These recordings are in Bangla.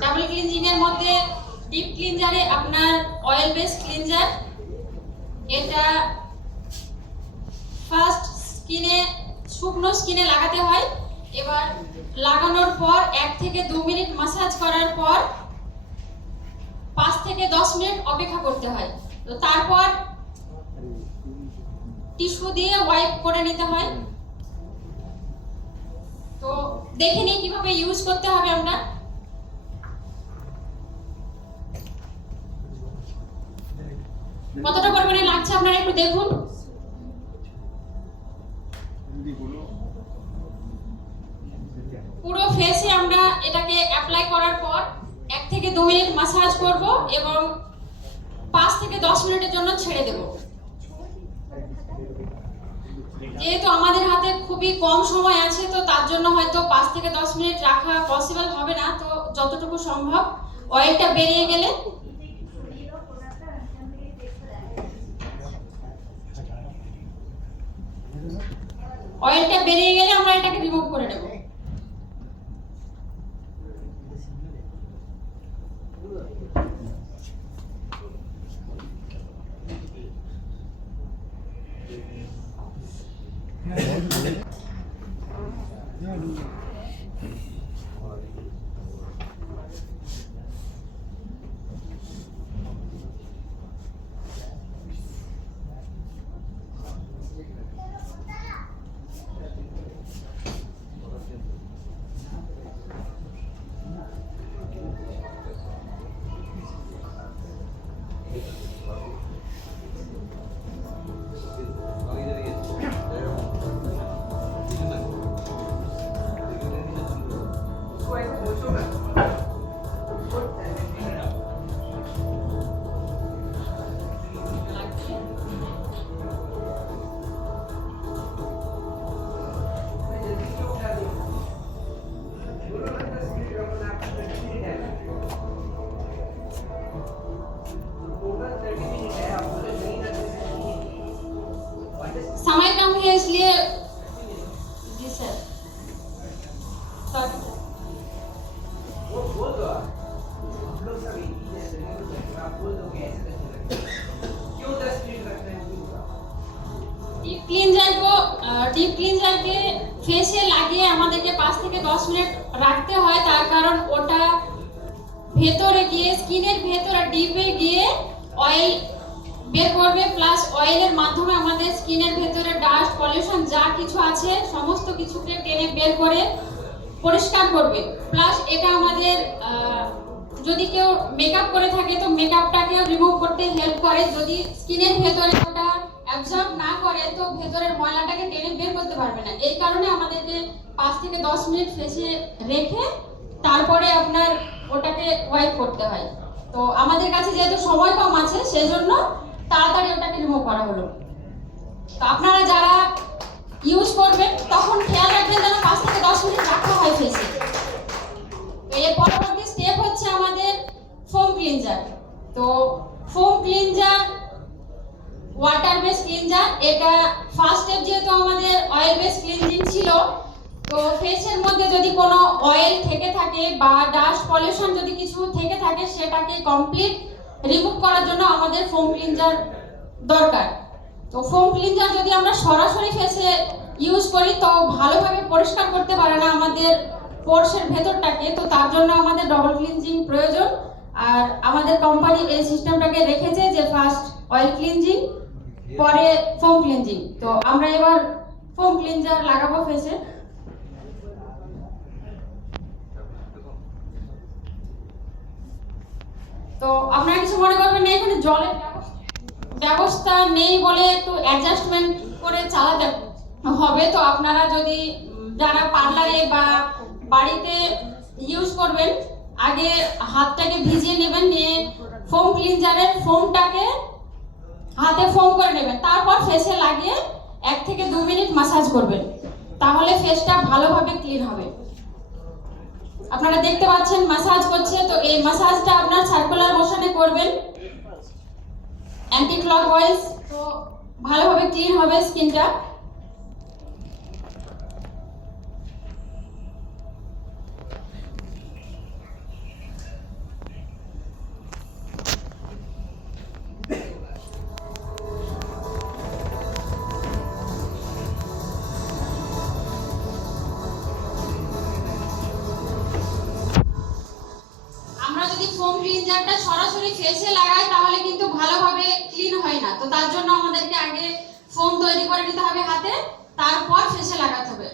ডাবল ক্লিনজিং এর মধ্যে ডিপ ক্লিনজারে আপনার অয়েল বেস ক্লিনজার, এটা ফার্স্ট স্কিনে শুকনো স্কিনে লাগাতে হয়। এবার লাগানোর পর 1 থেকে 2 মিনিট ম্যাসাজ করার পর 5 থেকে 10 মিনিট অপেক্ষা করতে হয়। তো তারপর টিস্যু দিয়ে ওয়াইপ করে নিতে হয়। তো দেখে নিই কিভাবে ইউজ করতে হবে। আমরা কতটা পরিমাণে লাগছে আপনারা একটু দেখুন। পুরো ফেসে আমরা এটাকে অ্যাপ্লাই করার পর 1 থেকে 2 মিনিট ম্যাসাজ করব এবং 5 থেকে 10 মিনিটের জন্য ছেড়ে দেব। যেহেতু আমাদের হাতে খুবই কম সময় আছে, তো তার জন্য হয়তো 5 থেকে 10 মিনিট রাখা পসিবল হবে না। তো যতটুকু সম্ভব অয়েলটা বেরিয়ে গেলে আমরা এটাকে রিমুভ করে নেব। समय कम है इसलिए जी सर ডিপ ক্লিনজারকে ফেসে লাগিয়ে আমাদেরকে 5 থেকে 10 মিনিট রাখতে হয়। তার কারণ ওটা ভেতরে গিয়ে স্কিনের ভেতরে ডিপে গিয়ে অয়েল বের করবে, প্লাস অয়েলের মাধ্যমে আমাদের স্কিনের ভেতরে ডাস্ট পলিউশন যা কিছু আছে সমস্ত কিছুকে টেনে বের করে পরিষ্কার করবে। প্লাস এটা আমাদের যদি কেউ মেকআপ করে থাকে তো মেকআপটাকেও রিমুভ করতে হেল্প করে। যদি স্কিনের ভেতরে ওটা অ্যাবজর্ব না করে তো ভেতরের ময়লাটাকে টেনে বের করতে পারবে না। এই কারণে আমাদেরকে 5 থেকে 10 মিনিট ফেসে রেখে তারপরে আপনার ওটাকে ওয়াইপ করতে হয়। তো আমাদের কাছে যেহেতু সময় কম আছে সেজন্য তাড়াতাড়ি ওটাকে রিমুভ করা হলো। তো আপনারা যারা ইউজ করবেন তখন খেয়াল রাখবেন যেন 5 থেকে 10 মিনিট রাখা হয় ফেসে। তো এর পরবর্তী স্টেপ হচ্ছে আমাদের ফোম ক্লিনজার। তো foam cleanser water base cleanser, এটা ফার্স্ট স্টেপ যেহেতু আমাদের অয়েল বেস ক্লিনজিং ছিল, তো ফেসের মধ্যে যদি কোনো অয়েল থেকে থাকে বা ডাস্ট পলিউশন যদি কিছু থেকে থাকে সেটাকে কমপ্লিট রিমুভ করার জন্য আমাদের ফোম ক্লিনজার দরকার। তো ফোম ক্লিনজার যদি আমরা সরাসরি ফেসে ইউজ করি তো ভালোভাবে পরিষ্কার করতে পারে না আমাদের পোরসের ভেতরটাকে। তো তার জন্য আমাদের ডবল ক্লিনজিং প্রয়োজন। আর আমাদের কোম্পানি এই সিস্টেমটাকে রেখেছে যে ফার্স্ট অয়েল ক্লিনজিং পরে ফোম ক্লিনজিং। তো আমরা এবার ফোম ক্লিনজার লাগাবো ফেসে। তো আপনারা কিছু মনে করবেন না, এখানে জলের ব্যবস্থা নেই বলে একটু অ্যাডজাস্টমেন্ট করে চালাতে হবে। তো আপনারা যদি যারা পার্লারে বা বাড়িতে ইউজ করবেন আগে হাতটাকে ভিজিয়ে নেবেন, নিয়ে ফোম ক্লিনজারের ফোমটাকে হাতে ফোম করে নেবেন, তারপর ফেসে লাগিয়ে 1 থেকে 2 মিনিট ম্যাসাজ করবেন, তাহলে ফেসটা ভালোভাবে ক্লিন হবে। আপনারা দেখতে পাচ্ছেন ম্যাসাজ করছে। তো এই ম্যাসাজটা আপনার সার্কুলার মোশনে করবেন অ্যান্টি ক্লকওয়াইজ, তো ভালোভাবে ক্লিন হবে স্কিনটা। ফোম ক্লিনজারটা সরাসরি ফেসে লাগাই তাহলে কিন্তু ভালোভাবে ক্লিন হয় না। তো তার জন্য আমাদেরকে আগে ফোম তৈরি করে নিতে হবে হাতে, তারপর ফেসে লাগাতে হবে।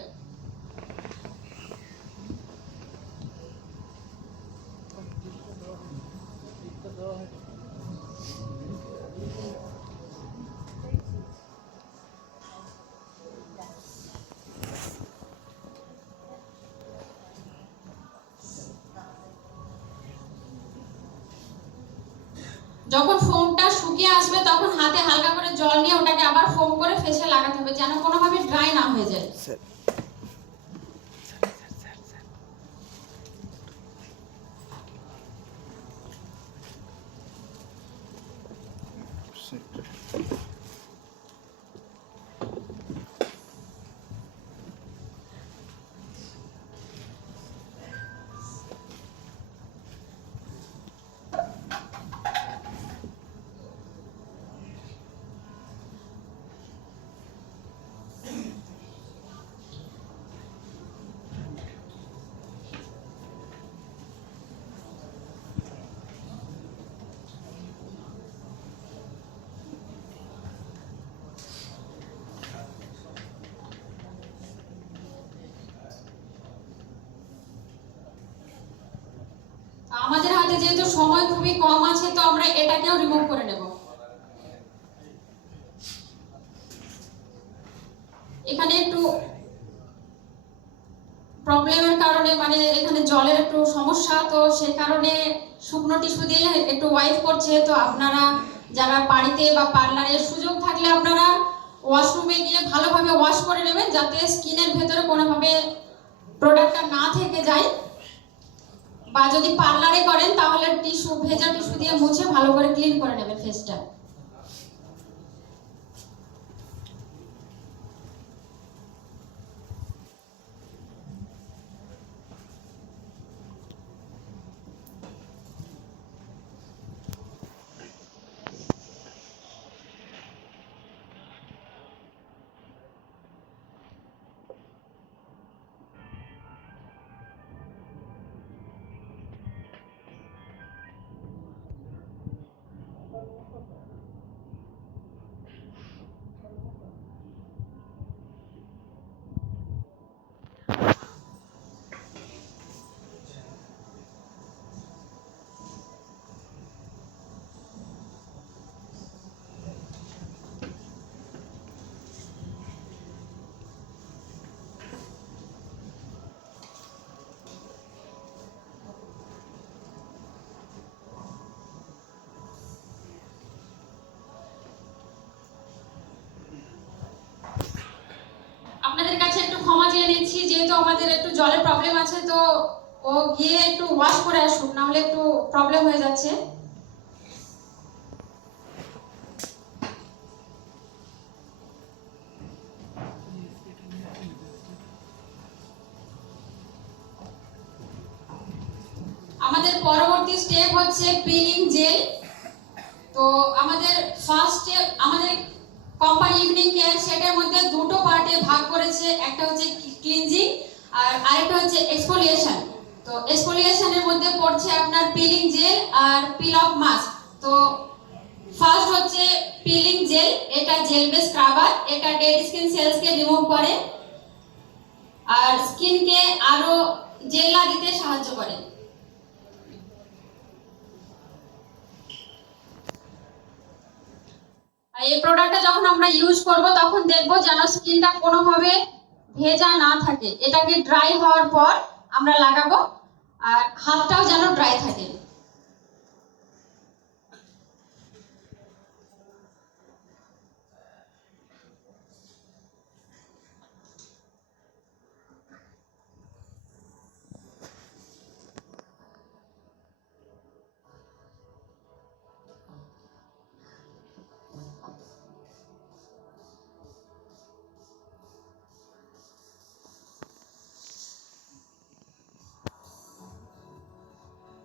যখন ফোমটা শুকিয়ে আসবে তখন হাতে হালকা করে জল নিয়ে ওটাকে আবার ফোম করে ফেসে লাগাতে হবে, যেন কোনোভাবে ড্রাই না হয়ে যায়। আমাদের হাতে যেহেতু সময় খুবই কম আছে, তো আমরা এটাকেও রিমুভ করে নেব। এখানে একটু প্রবলেমের কারণে, মানে এখানে জলের একটু সমস্যা, তো সেই কারণে শুকনো টিস্যু দিয়ে একটু ওয়াইপ করছে। তো আপনারা যারা বাড়িতে বা পার্লারে সুযোগ থাকলে আপনারা ওয়াশরুমে গিয়ে ভালোভাবে ওয়াশ করে নেবেন, যাতে স্কিনের ভেতরে কোনোভাবে প্রোডাক্টটা না থেকে যায়। বা যদি পার্লারে করেন তাহলে টিস্যু, ভেজা টিস্যু দিয়ে মুছে ভালো করে ক্লিন করে নেবেন ফেসটা। আপনাদের কাছে একটু ক্ষমা চেয়ে নিচ্ছি, যেহেতু আমাদের একটু জলের প্রবলেম আছে, তো ও গিয়ে একটু ওয়াশ করে আসুক, না হলে একটু প্রবলেম হয়ে যাচ্ছে। আমাদের পরবর্তী স্টেপ হচ্ছে পিলিং জেল। তো আমাদের ফার্স্ট স্টেপ, আমাদের কোম্পানি ইভিনিং কেয়ার সেটের মধ্যে দুটো পার্টে ভাগ করেছে, একটা হচ্ছে ক্লিনজিং আর আরেকটা হচ্ছে এক্সফোলিয়েশন। তো এক্সফোলিয়েশনের মধ্যে পড়ছে আপনার peeling jail R pin of mask. তো ফার্স্ট হচ্ছে পিলিং জেল, এটা জেল বেস স্ক্রাবার, এটা ডেড স্কিন সেলসকে রিমুভ করে আর স্কিনকে আরো জেল্লা দিতে সাহায্য করে। এই প্রোডাক্টটা যখন আমরা ইউজ করব তখন দেখব যেন স্কিনটা কোনোভাবে ভেজা না থাকে। এটাকে ড্রাই হওয়ার পর আমরা লাগাবো, আর হাতটাও যেন ড্রাই থাকে।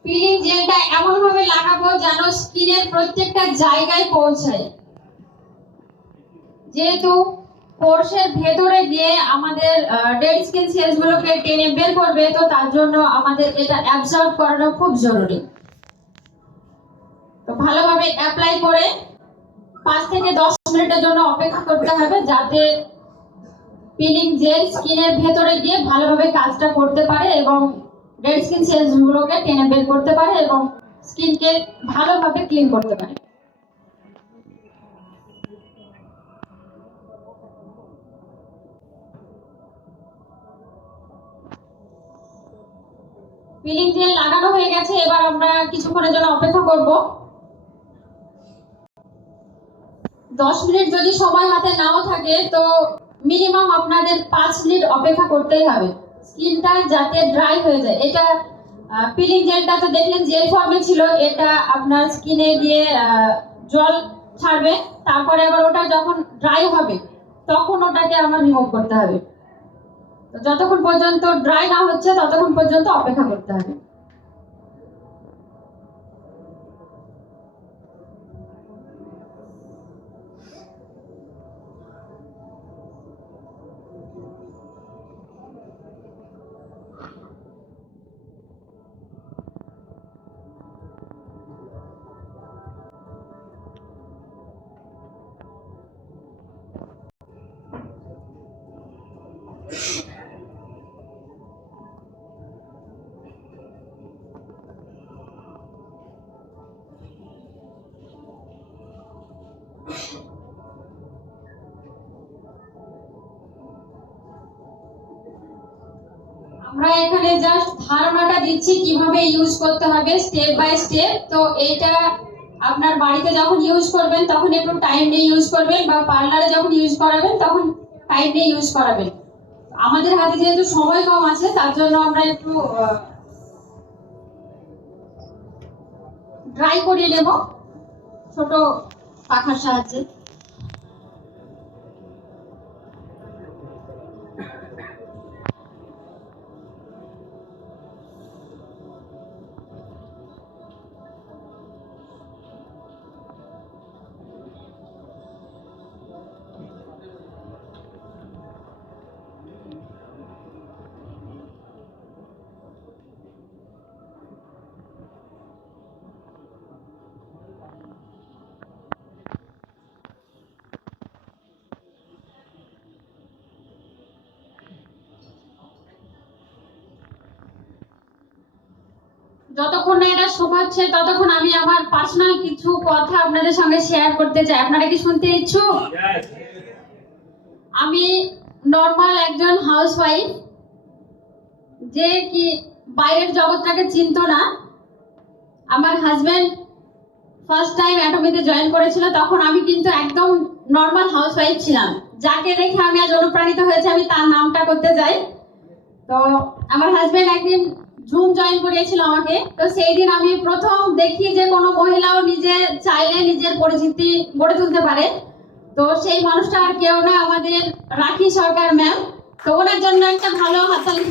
পিলিং জেলটা এমন ভাবে লাগাবো যেন স্কিনের প্রত্যেকটা জায়গায় পৌঁছায়। যেহেতু কোর্সের ভেতরে গিয়ে আমাদের ডেড স্কিন সেলস গুলোকে টেনে বের করবে, তো তার জন্য আমাদের এটা অ্যাবজর্ব করানো খুব জরুরি। তো ভালোভাবে অ্যাপ্লাই করে 5 থেকে 10 মিনিটের জন্য অপেক্ষা করতে হবে, যাতে পিলিং জেল স্কিনের ভেতরে গিয়ে ভালোভাবে কাজটা করতে পারে এবং ডেড স্কিন সেলস গুলোকে টেনে বের করতে পারে এবং স্কিনকে ভালোভাবে ক্লিন করতে পারে। পিলিং জেল লাগানো হয়ে গেছে, এবার আমরা কিছুক্ষণের জন্য অপেক্ষা করব। 10 মিনিট যদি সময় হাতে নাও থাকে তো মিনিমাম আপনাদের 5 মিনিট অপেক্ষা করতেই হবে, স্কিনটা যাতে ড্রাই হয়ে যায়। এটা পিলিং জেলটা তো দেখলেন জেল ফর্মে ছিল, এটা আপনার স্কিনে গিয়ে জল ছাড়বে, তারপরে আবার ওটা যখন ড্রাই হবে তখন ওটাকে আমার রিমুভ করতে হবে। তো যতক্ষণ পর্যন্ত ড্রাই না হচ্ছে ততক্ষণ পর্যন্ত অপেক্ষা করতে হবে। আমরা এখানে জাস্ট ধারণাটা দিচ্ছি কিভাবে ইউজ করতে হবে স্টেপ বাই স্টেপ। তো এইটা আপনার বাড়িতে যখন ইউজ করবেন তখন একটু টাইম নিয়ে ইউজ করবেন, বা পার্লারে যখন ইউজ করাবেন তখন টাইম নিয়ে ইউজ করাবেন। আমাদের হাতে যেহেতু সময় কম আছে তার জন্য আমরা একটু ড্রাই করিয়ে নেব ছোট পাখার সাহায্যে। যতক্ষণ না এটা শুকাচ্ছে ততক্ষণ আমি আমার পার্সোনাল কিছু কথা আপনাদের সঙ্গে শেয়ার করতে চাই। আপনারা কি শুনতে ইচ্ছুক? আমি নর্মাল একজন হাউসওয়াইফ, যে কি বাইরের জগৎটাকে চিনতো না। আমার হাজবেন্ড ফার্স্ট টাইম অ্যাটমিতে জয়েন করেছিল, তখন আমি কিন্তু একদম নর্মাল হাউসওয়াইফ ছিলাম। যাকে দেখে আমি আজ অনুপ্রাণিত হয়েছে, আমি তার নামটা করতে চাই। তো আমার হাজবেন্ড একদিন জুম জয়েন করিয়েছিল আমাকে। তো সেই দিন আমি প্রথম দেখি যে কোনো মহিলাও নিজে চাইলে নিজের পরিচিতি গড়ে তুলতে পারে। তো সেই মানুষটা আর কেউ না, আমাদের রাখি সরকার ম্যাম। তো ওনার জন্য একটা ভালো হাততালি।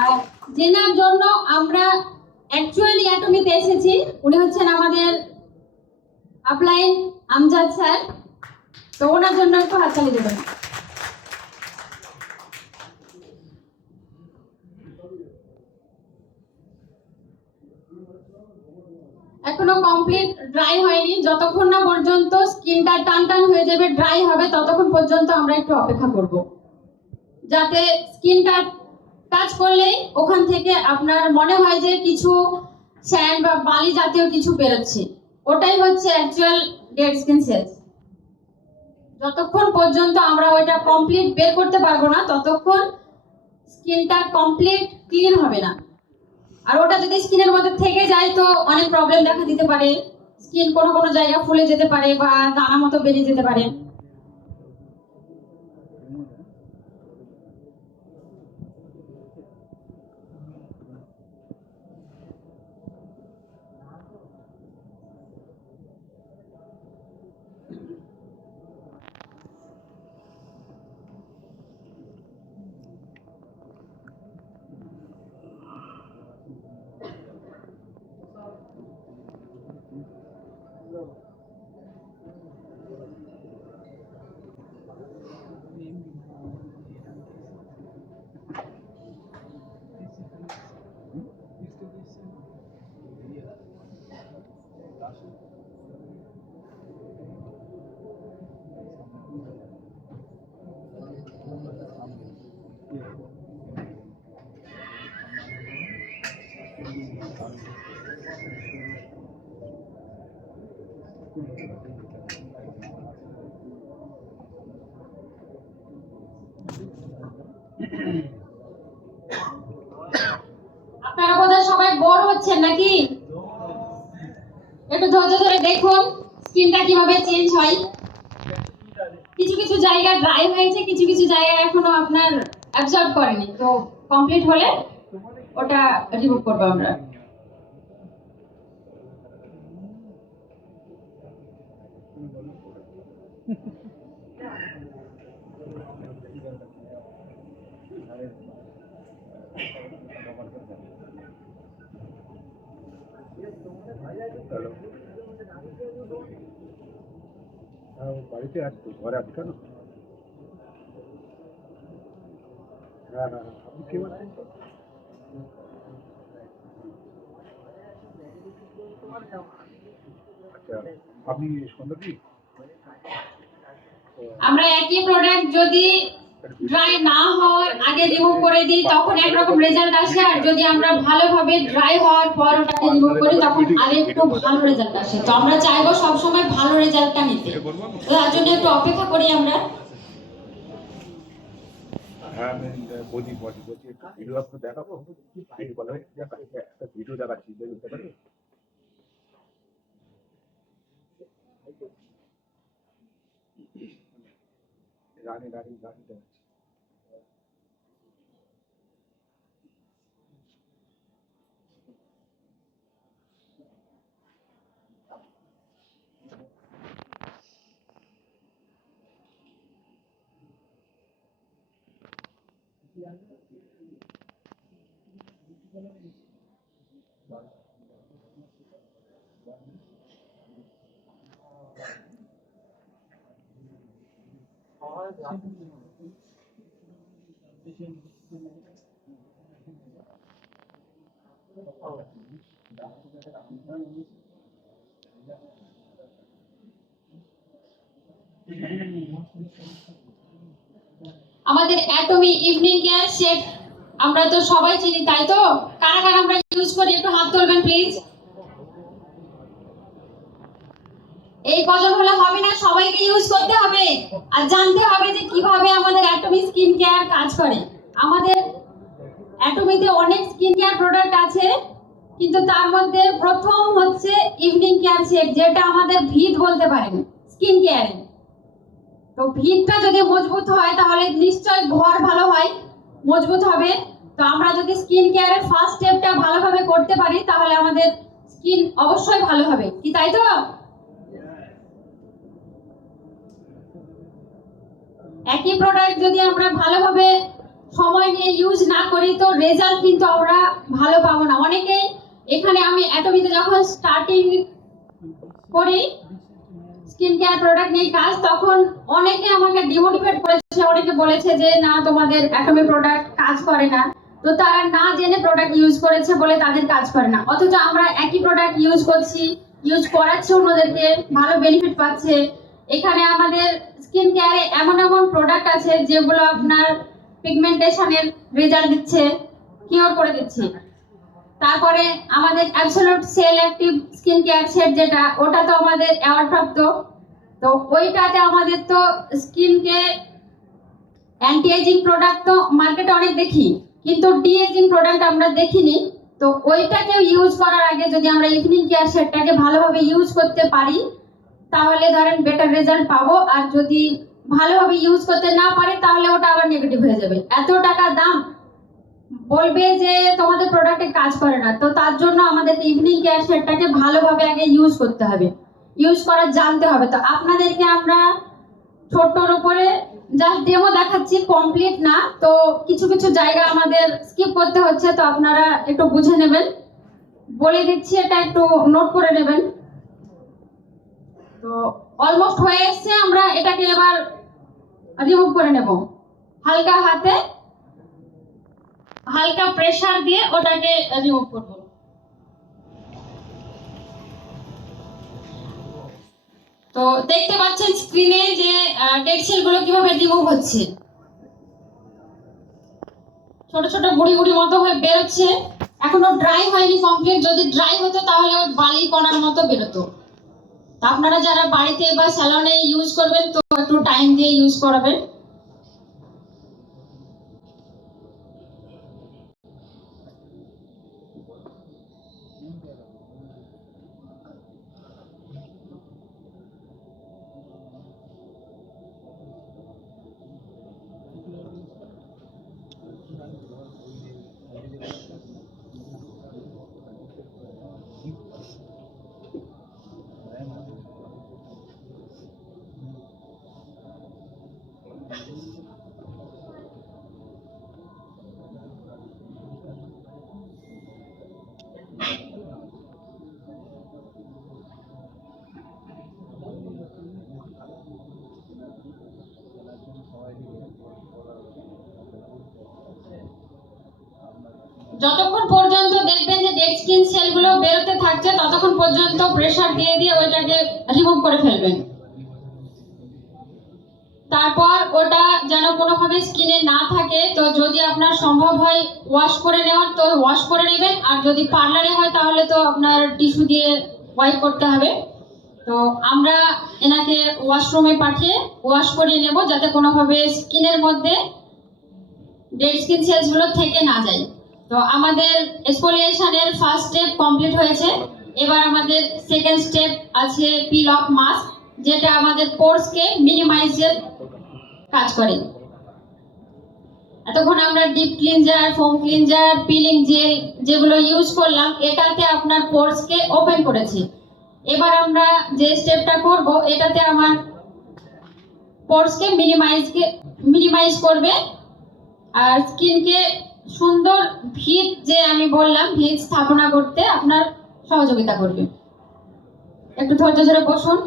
আর যেনার জন্য আমরা অ্যাকচুয়ালি অ্যাটমিতে এসেছি, উনি হচ্ছেন আমাদের আপলাইন আমজাদ স্যার। তো ওনার জন্য একটু হাততালি দেবেন। এখনো কমপ্লিট ড্রাই হয়নি, যতক্ষণ না পর্যন্ত স্কিনটা টান টান হয়ে যাবে, ড্রাই হবে, ততক্ষণ পর্যন্ত আমরা একটু অপেক্ষা করব, যাতে স্কিনটা টাচ করলেই ওখান থেকে আপনার মনে হয় যে কিছু স্যান্ড বা বালি জাতীয় কিছু বেরোচ্ছে, ওটাই হচ্ছে অ্যাকচুয়াল ডেড স্কিন সেলস। যতক্ষণ পর্যন্ত আমরা ওইটা কমপ্লিট বের করতে পারবো না ততক্ষণ স্কিনটা কমপ্লিট ক্লিন হবে না। আর ওটা যদি স্কিনের মধ্যে থেকে যায় তো অনেক প্রবলেম দেখা দিতে পারে, স্কিন কোনো কোনো জায়গা ফুলে যেতে পারে বা দানা মতো বেরিয়ে যেতে পারে। সবাই বোর হচ্ছেন নাকি? একটু ধৈর্য ধরে দেখুন স্কিনটা কিভাবে চেঞ্জ হয়। কিছু কিছু জায়গা ড্রাই হয়েছে, কিছু কিছু জায়গা এখনো আপনার অ্যাবজর্ব করেনি, তো কমপ্লিট হলে ওটা রিমুভ করবো আমরা। বাড়িতে আছি তো, ঘরে আছি কেন? হ্যাঁ হ্যাঁ, আপনি কে বলছেন? আচ্ছা, আপনি সন্ধ্যাদি? আমরা একই প্রোডাক্ট যদি ড্রাই না হওয়ার আগে রিমুভ করে দিই তখন একরকম রেজাল্ট আসে, আর যদি আমরা ভালোভাবে ড্রাই হওয়ার পর ওটাকে রিমুভ করি তখন আরেকটু ভালো রেজাল্ট আসে। তো আমরা চাইবো সবসময় ভালো রেজাল্টটা নিতে, তো তার জন্য একটু অপেক্ষা করি আমরা। হ্যাঁ আমি বলছি একটু ভিডিও আপনাকে দেখাবো। বলা হয় একটা ভিডিও দেখাচ্ছি, দেখতে পারি? রানী দেখাচ্ছি। আমাদের অ্যাটমি ইভিনিং কেয়ার সেট আমরা তো সবাই চিনি, তাই তো? কারা কারা আমরা ইউজ করি একটু হাত তুলবেন প্লিজ। এই কজন হলে হবে না, সবাইকে ইউজ করতে হবে আর জানতে হবে যে কিভাবে আমাদের অ্যাটমি স্কিন কেয়ার কাজ করে। আমাদের অ্যাটমিতে অনেক স্কিন কেয়ার প্রোডাক্ট আছে, কিন্তু তার মধ্যে প্রথম হচ্ছে ইভিনিং কেয়ার সেট, যেটা আমাদের ভিত বলতে পারেন স্কিন কেয়ারে। তো ভিতটা যদি মজবুত হয় তাহলে নিশ্চয় ঘর ভালো হয়, মজবুত হবে। তো আমরা যদি স্কিন কেয়ারের ফার্স্ট স্টেপটা ভালোভাবে করতে পারি তাহলে আমাদের স্কিন অবশ্যই ভালো হবে, কি তাই তো? একই প্রোডাক্ট যদি আমরা ভালোভাবে সময় নিয়ে ইউজ না করি তো রেজাল্ট কিন্তু আমরা ভালো পাবো না। অনেকেই এখানে আমি অ্যাটমিতে যখন স্টার্টিং করি স্কিন কেয়ার প্রোডাক্ট নিয়ে কাজ, তখন অনেকে আমাকে ডিমোটিভেট করেছে, অনেকে বলেছে যে না তোমাদের অ্যাটমি প্রোডাক্ট কাজ করে না। তো তারা না জেনে প্রোডাক্ট ইউজ করেছে বলে তাদের কাজ করে না, অথচ আমরা একই প্রোডাক্ট ইউজ করছি, ইউজ করাচ্ছি অন্যদেরকে, ভালো বেনিফিট পাচ্ছে। এখানে আমাদের স্কিন কেয়ারে এমন এমন প্রোডাক্ট আছে যেগুলো আপনার পিগমেন্টেশনের রেজাল্ট দিচ্ছে, কিওর করে দিচ্ছে। তারপরে আমাদের absolute cell active skin care set, যেটা ওটা তো আমাদের অ্যাওয়ার্ড প্রাপ্ত। তো ওইটাতে আমাদের তো স্কিনকে অ্যান্টি এজিং প্রোডাক্ট তো মার্কেটে অনেক দেখি, কিন্তু ডি এজিং প্রোডাক্ট আমরা দেখিনি। তো ওইটাকেও ইউজ করার আগে যদি আমরা ইভিনিং কেয়ার সেটটাকে ভালোভাবে ইউজ করতে পারি তাহলে ধরেন বেটার রেজাল্ট পাবো, আর যদি ভালোভাবে ইউজ করতে না পারি তাহলে ওটা আবার নেগেটিভ হয়ে যাবে। এত টাকা দাম, বলবে যে তোমাদের প্রোডাক্টে কাজ করে না। তো তার জন্য আমাদের ইভিনিং কেয়ার সেটটাকে ভালোভাবে আগে ইউজ করতে হবে, ইউজ করা জানতে হবে। তো আপনাদেরকে আমরা ছোট্টর উপরে জাস্ট ডেমো দেখাচ্ছি, কমপ্লিট না, তো কিছু কিছু জায়গা আমাদের স্কিপ করতে হচ্ছে, তো আপনারা একটু বুঝে নেবেন, বলে দিচ্ছি, এটা একটু নোট করে নেবেন। তো অলমোস্ট হয়ে এসছে, আমরা এটাকে এবার রিমুভ করে নেব। হালকা হাতে হালকা প্রেসার দিয়ে ওটাকে রিমুভ করব। তো দেখতে পাচ্ছেন স্ক্রিনে যে ডেড সেল গুলো কিভাবে রিমুভ হচ্ছে, ছোট ছোট গুড়ি গুড়ি মতো হয়ে বেরোচ্ছে। এখনো ড্রাই হয়নি কমপ্লিট, যদি ড্রাই হতো তাহলে ওই বালি কণার মতো বেরোতো। তা আপনারা যারা বাড়িতে বা স্যালনে ইউজ করবেন তো একটু টাইম দিয়ে ইউজ করাবেন। যতক্ষণ পর্যন্ত দেখবেন যে ডেড স্কিন সেলগুলো বেরোতে থাকছে ততক্ষণ পর্যন্ত প্রেসার দিয়ে দিয়ে ওইটাকে রিমুভ করে ফেলবেন। তারপর ওটা যেন কোনোভাবে স্কিনে না থাকে, তো যদি আপনার সম্ভব হয় ওয়াশ করে নেওয়ার তো ওয়াশ করে নেবেন, আর যদি পার্লারে হয় তাহলে তো আপনার টিস্যু দিয়ে ওয়াইপ করতে হবে। তো আমরা এনাকে ওয়াশরুমে পাঠিয়ে ওয়াশ করিয়ে নেব যাতে কোনোভাবে স্কিনের মধ্যে ডেড স্কিন সেলসগুলো থেকে না যায়। তো আমাদের এক্সফোলিয়েশনের ফার্স্ট স্টেপ কমপ্লিট হয়েছে। এবার আমাদের সেকেন্ড স্টেপ আছে পিল অফ মাস্ক, যেটা আমাদের পোরসকে মিনিমাইজের কাজ করে। এতক্ষণ আমরা deep cleanser, foam cleanser, peeling jail যেগুলো ইউজ করলাম, এটাতে আপনার পোরসকে ওপেন করেছে। এবার আমরা যে স্টেপটা করব এটাতে আমার পোরসকে মিনিমাইজ করবে আর স্কিনকে সুন্দর ভিত, যে আমি বললাম ভিত স্থাপনা করতে আপনার সহযোগিতা করবে। একটু ধৈর্য ধরে বসুন।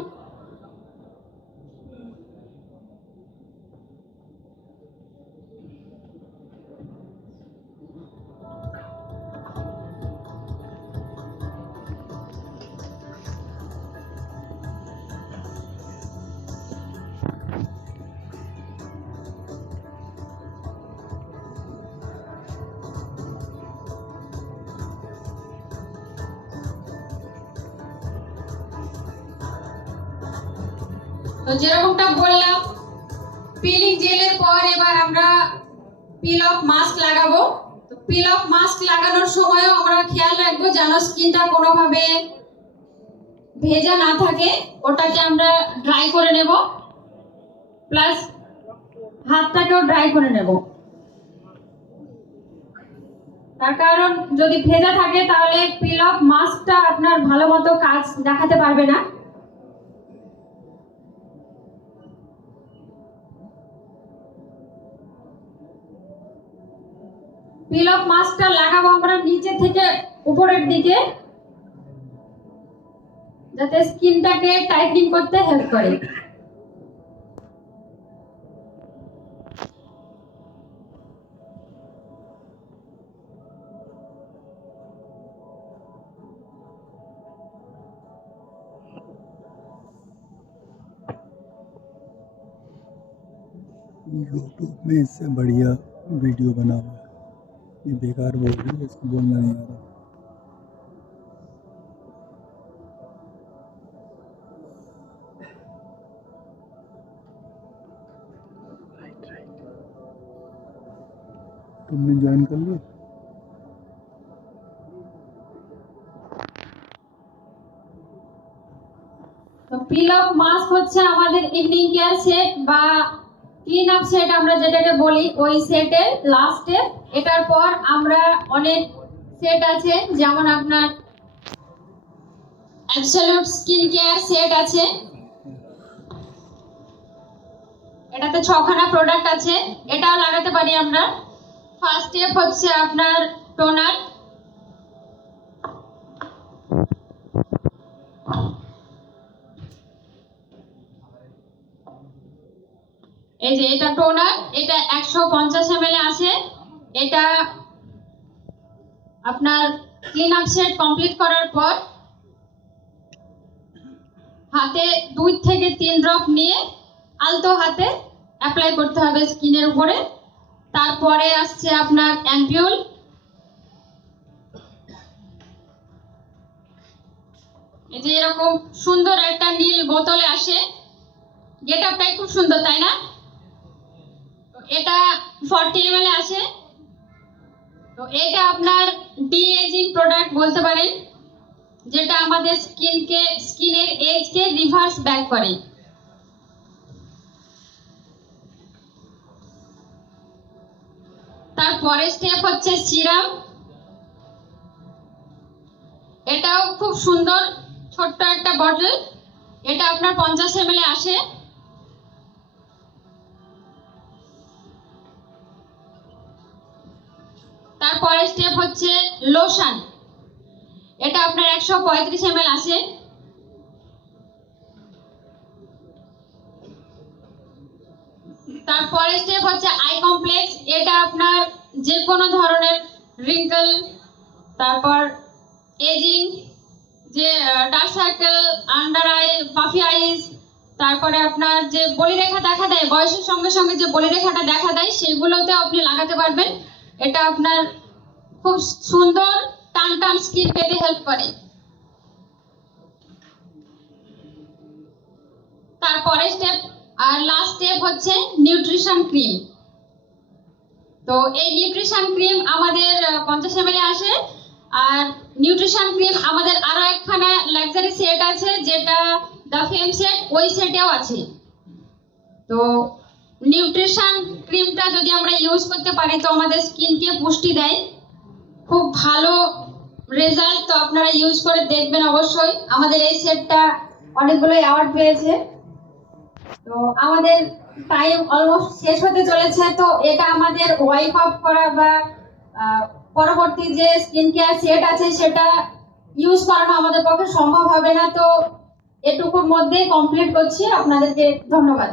তো যেরকমটা বললাম, পিলিং জেলের পর এবার আমরা পিল অফ মাস্ক লাগাবো। তো পিল অফ মাস্ক লাগানোর সময়ও আমরা খেয়াল রাখবো যেন স্কিনটা কোনোভাবে ভেজা না থাকে, ওটাকে আমরা ড্রাই করে নেব, প্লাস হাতটাকেও ড্রাই করে নেব। তার কারণ যদি ভেজা থাকে তাহলে পিল অফ মাস্কটা আপনার ভালো মতো কাজ দেখাতে পারবে না। পিল অফ মাস্কটা লাগাবো আমরা নিচে থেকে উপরের দিকে, যাতে স্কিনটাকে টাইটনিং করতে হেল্প করে। यूट्यूब में इससे बढ़िया वीडियो बना हुआ है। ये बेकार बोल रही है, इसको बोलना नहीं आ रहा। तुमने ज्वाइन कर लिया? তো পিল অফ মাস্ক হচ্ছে আমাদের ইভিনিং কেয়ার সেট বা ক্লিন আপ সেট আমরা যেটাকে বলি, ওই সেটের লাস্ট স্টেপ। এটার পর আমরা অনেক সেট আছে, যেমন আপনার অ্যাবসলিউট স্কিন কেয়ার সেট আছে, এটাতে 6খানা প্রোডাক্ট আছে, এটাও লাগাতে পারি আমরা। ফার্স্ট স্টেপ হচ্ছে আপনার টোনার। এই যে এটা টোনার, এটা 150 ml আছে। এটা আপনার ক্লিন আপ সেট কমপ্লিট করার পর হাতে 2 থেকে 3 ড্রপ নিয়ে আলতো হাতে অ্যাপ্লাই করতে হবে স্কিনের উপরে। তারপরে আসছে আপনার অ্যাম্পিউল। এই যে এরকম সুন্দর একটা নীল বোতলে আসে, গেটআপটাই খুব সুন্দর, তাই না? এটা 40 ml আছে। তো এটা আপনার ডি এজিং প্রোডাক্ট বলতে পারেন, যেটা আমাদের স্কিনের এজকে রিভার্স ব্যাক করে। তারপরে স্টেপ হচ্ছে সিরাম। এটাও খুব সুন্দর ছোট্ট একটা বটল, এটা আপনার 50 ml আসে। তারপরে স্টেপ হচ্ছে লোশন, এটা আপনার 135 ml আছে। তারপরে স্টেপ হচ্ছে আই কমপ্লেক্স, এটা আপনার যে কোনো ধরনের রিঙ্কল, তারপর এজিং, যে dark circle, under eye, puffy eyes, তারপরে আপনার যে বলিরেখা দেখা দেয়, বয়সের সঙ্গে সঙ্গে যে বলিরেখাটা দেখা দেয় সেগুলোতে আপনি লাগাতে পারবেন। এটা আপনার খুব সুন্দর টান টান স্কিন পেতে হেল্প করে। তারপরে স্টেপ আর লাস্ট স্টেপ হচ্ছে নিউট্রিশন ক্রিম। তো এই নিউট্রিশন ক্রিম আমাদের 50 ml আসে। আর নিউট্রিশন ক্রিম আমাদের আরো একখানা লাক্সারি সেট আছে, যেটা দ্য ফেম সেট, ওই সেটেও আছে। তো নিউট্রিশন ক্রিমটা যদি আমরা ইউজ করতে পারি তো আমাদের স্কিনকে পুষ্টি দেয়, খুব ভালো রেজাল্ট। তো আপনারা ইউজ করে দেখবেন অবশ্যই। আমাদের এই সেটটা অনেকগুলো অ্যাওয়ার্ড পেয়েছে। তো আমাদের টাইম অলমোস্ট শেষ হতে চলেছে। তো এটা আমাদের ওয়াইপ আপ করা বা পরবর্তী যে স্কিন কেয়ার সেট আছে সেটা ইউজ করানো আমাদের পক্ষে সম্ভব হবে না। তো এটুকুর মধ্যে কমপ্লিট করছি। আপনাদেরকে ধন্যবাদ।